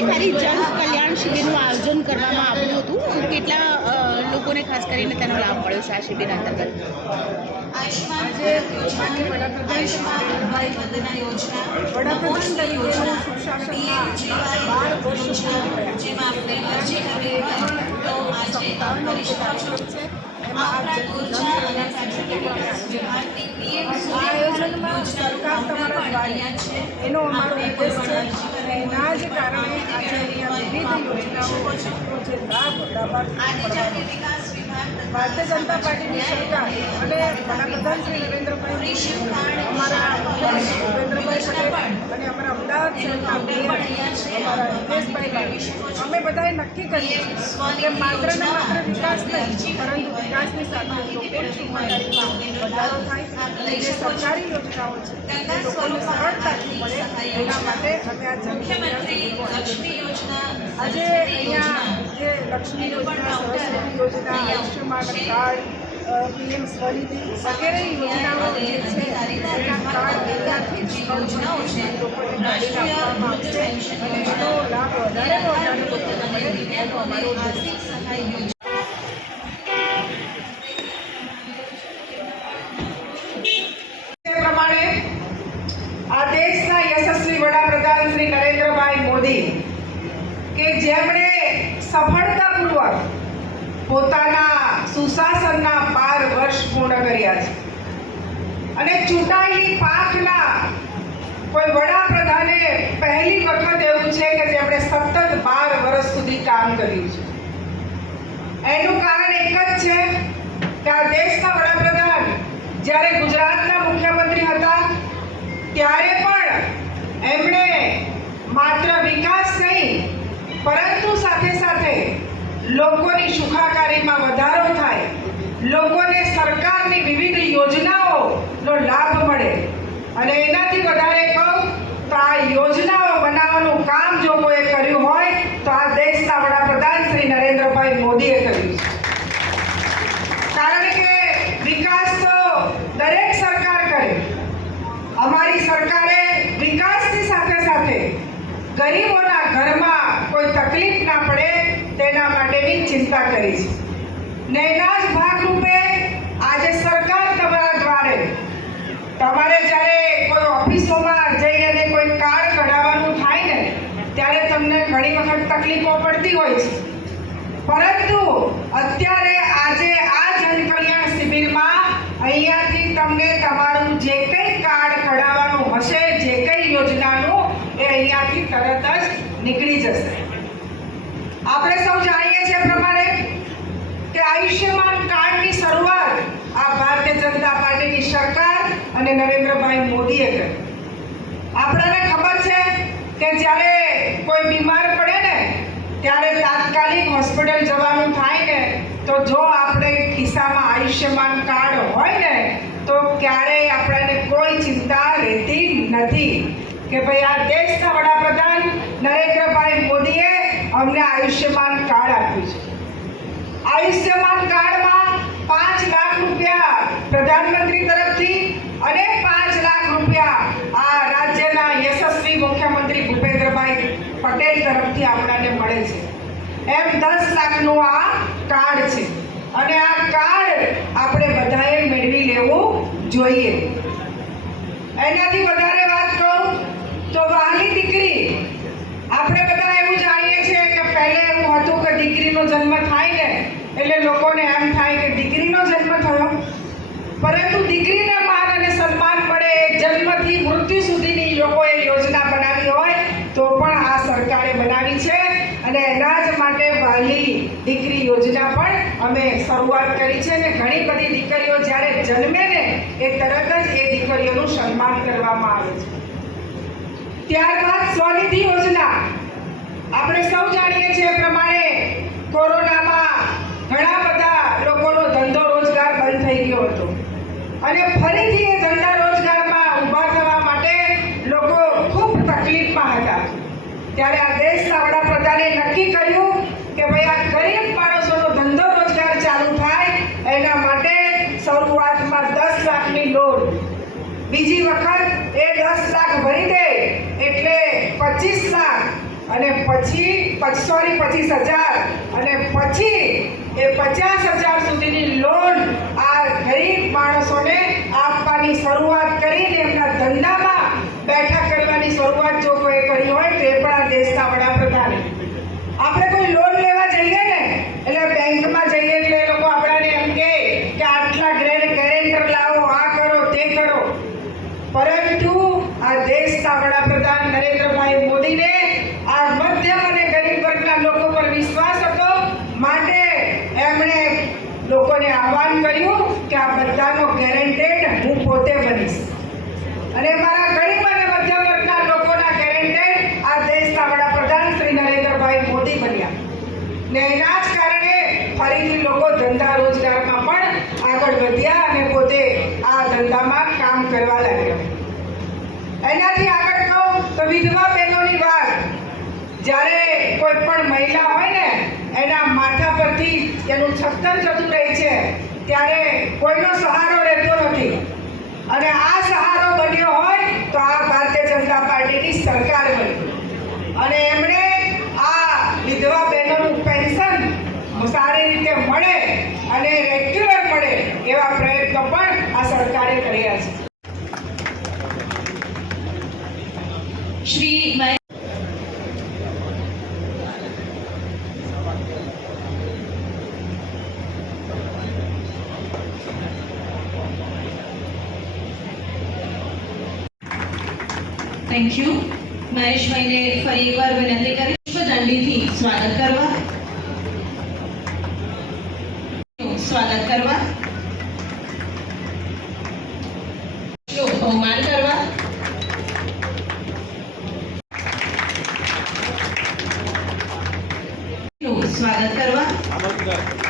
આજે ખાલી જન કલ્યાણ શિબિરનું આયોજન કરવામાં આવ્યું હતું. કેટલા લોકોને ખાસ કરીને તેનો લાભ મળ્યો છે આ શિબિર અંતર્ગત? આજે માનનીય વડાપ્રધાન તરીકેના સુશાસનના 12 વર્ષ પૂરા થયા, જેમાં સપ્તાહનો કાર્યક્રમ છે. એમાં આયોજનમાં સરકાર તમારા દ્વારા છે, એનો અમારો ઉદ્દેશ છે. અને એના જ કારણે આજે અહીંયા વિવિધ યોજનાઓ જે લાભ લાભાર્થી ભારતીય જનતા પાર્ટીની સરકાર અને વડાપ્રધાન શ્રી નરેન્દ્રભાઈ, અમારા ભૂપેન્દ્રભાઈ પટેલ અને અમારા અમદાવાદ શહેરના મેયર અમારા હિતેશભાઈ, અમે બધાએ નક્કી કર્યું કે માત્ર ને માત્ર વિકાસ નહીં, પરંતુ વિકાસની સાથે લોકોની સુખાકારીમાં વધારો થાય અને જે સરકારી યોજનાઓ છે એ લોકોને સરળતાથી મળે, એના માટે અમે આ આજે અહીંયા જે લક્ષ્મી યોજના, સરસ્વતી યોજના, આયુષ્યમાન કાર્ડ, પીએમ સ્વનિધિ વગેરે યોજનાઓ જે છે એના કાર્ડ અહીંયાથી જ લોકોને કાઢીને આપવામાં આવશે અને એનો લાભ વધારેમાં વધારે લોકોને મળે, એનો અમારો ઉદ્દેશ છે. પ્રમાણે આ દેશના યશસ્વી વડાપ્રધાન શ્રી નરેન્દ્રભાઈ મોદી કે જેમણે સફળતાપૂર્વક પોતાના સુશાસનના 12 વર્ષ પૂર્ણ કર્યા છે અને ચૂંટાયેલી પાંખના કોઈ વડાપ્રધાને પહેલી વખત એવું છે કે જેમણે સતત 12 વર્ષ સુધી કામ કર્યું છે. એનું કારણ એક જ છે કે આ દેશના વડાપ્રધાન જ્યારે ગુજરાતના મુખ્યમંત્રી હતા ત્યારે પણ એમણે માત્ર વિકાસ નહીં, પરંતુ સાથે સાથે લોકોની સુખાકારીમાં વધારો થાય, લોકોને સરકારની વિવિધ યોજનાઓનો લાભ મળે. અને એનાથી વધારે કહું તો આ યોજનાઓ બનાવવાનું કામ જો કોઈ કર્યું હોય તો આ દેશના વડાપ્રધાન શ્રી નરેન્દ્રભાઈ મોદીએ કર્યું છે. કારણ કે વિકાસ તો દરેક સરકાર કરે, અમારી સરકારે વિકાસની સાથે સાથે ગરીબોના ઘરમાં કોઈ તકલીફ ના પડે તેના માટેની ચિંતા કરી છે. ને એના જ ભાગરૂપે આજે સરકાર તમારા દ્વારે તમારે જ્યારે કોઈ ઓફિસોમાં જઈ અને કોઈ કાર્ડ કઢાવવાનું થાય ને ત્યારે તમને ઘણી વખત તકલીફો પડતી હોય છે, પરંતુ અત્યારે આજે આ જનકલ્યાણ શિબિરમાં અહીંયાથી તમને તમારું જે કંઈ કાર્ડ કઢાવવાનું હશે, જે કંઈ યોજનાનું, એ અહીંયાથી તરત જ નીકળી જશે. આપણે સૌ જાણીએ છીએ પ્રમાણે કે આયુષ્યમાન કાર્ડની શરૂઆત આ ભારતીય જનતા પાર્ટીની સરકાર અને નરેન્દ્રભાઈ મોદીએ કરી. આપણને ખબર છે કે જ્યારે કોઈ બીમાર પડે ને ત્યારે તાત્કાલિક હોસ્પિટલ જવાનું થાય ને તો જો આપણે ખિસ્સામાં આયુષ્યમાન કાર્ડ હોય ને તો ક્યારેય આપણને કોઈ ચિંતા રહેતી નથી કે ભાઈ આ દેશના વડાપ્રધાન નરેન્દ્રભાઈ મોદીએ અમને આયુષ્યમાન કાર્ડ આપ્યું છે. આયુષ્યમાન કાર્ડમાં 5 લાખ રૂપિયા પ્રધાનમંત્રી તરફથી અને 5 લાખ રૂપિયા આ રાજ્યના યશસ્વી મુખ્યમંત્રી ભૂપેન્દ્રભાઈ પટેલ તરફથી આપણને મળે છે. એમ 10 લાખનું આ કાર્ડ છે અને આ કાર્ડ આપણે બધાએ મેળવી લેવું જોઈએ. એનાથી વધારે વાત કહું તો વહાલી દીકરી, આપણે બધા એવું જાણીએ છીએ કે પહેલે એવું હતું કે દીકરીનો જન્મ થાય ને એટલે લોકોને એમ થાય કે દીકરીનો જન્મ થયો, પરંતુ દીકરીને માન અને સન્માન મળે, જન્મથી મૃત્યુ સુધીની લોકોએ યોજના બનાવી હોય તો પણ આ સરકારે બનાવી છે. અને એના જ માટે વહાલી દીકરી યોજના પણ અમે શરૂઆત કરી છે. અને ઘણી બધી દીકરીઓ જ્યારે જન્મે ને એ તરત જ એ દીકરીઓનું સન્માન કરવામાં આવે છે. ત્યારબાદ સ્વનિધિ યોજના, આપણે સૌ જાણીએ છીએ પ્રમાણે કોરોનામાં ઘણા બધા લોકોનો ધંધો રોજગાર બંધ થઈ ગયો હતો અને ફરીથી એ ધંધા રોજગારમાં ઊભા થવા માટે લોકો ખૂબ તકલીફમાં હતા. ત્યારે આ દેશના વડાપ્રધાને નક્કી કર્યું કે ભાઈ આ ગરીબ માણસોનો ધંધો રોજગાર ચાલુ થાય એના માટે શરૂઆતમાં 10 લાખની લોન, બીજી વખત એ 10 લાખ ભરી દે એટલે 25 લાખ અને પછી 25,000 અને પછી એ 50,000 સુધીની લોન આ ગરીબ માણસોને આપવાની શરૂઆત કરીને એમના ધંધામાં બેઠા કરવાની શરૂઆત જો કોઈ કરી હોય તો એ પણ આ દેશના વડાપ્રધાને. આપણે કોઈ લોન લેવા જઈએ ને એટલે બેંકમાં જઈએ એટલે એ લોકો આપણાને એમ કહે કે આટલા ગેરેન્ટર લાવો, આ કરો, તે કરો. પરંતુ આ દેશના વડાપ્રધાન નરેન્દ્રભાઈ મોદીને આ મધ્યમ અને ગરીબ વર્ગના લોકો પર વિશ્વાસ હતો, માટે એમણે લોકોને આહવાન કર્યું કે આ બધાનો ગેરેન્ટેડ હું પોતે બનીશ અને મારા ગરીબ અને મધ્યમ વર્ગના લોકોના ગેરેન્ટેડ આ દેશના વડાપ્રધાન શ્રી નરેન્દ્રભાઈ મોદી બન્યા ને એના જ કારણે ફરીથી લોકો ધંધા રોજગારમાં પણ આગળ વધ્યા અને પોતે આ ધંધામાં કામ કરવા લાગ્યા. એનાથી આગળ કહું તો વિધવા બહેનોની વાત. જ્યારે કોઈ પણ મહિલા હોય ને એના માથા પરથી એનું છત્તર જતું રહે છે ત્યારે કોઈનો સહારો રહેતો નથી અને આ સહારો બન્યો હોય તો આ ભારતીય જનતા પાર્ટીની સરકાર બની અને એમણે આ વિધવા બહેનોનું પેન્શન સારી રીતે મળે અને રેગ્યુલર મળે એવા પ્રયત્નો પણ આ સરકારે કર્યા છે. Shri thank you. મહેશભાઈને ફરી એકવાર વિનંતી કરી પુષ્પદંડીથી સ્વાગત કરવા. બહુમાન કરવા. સ્વાગત કરવા.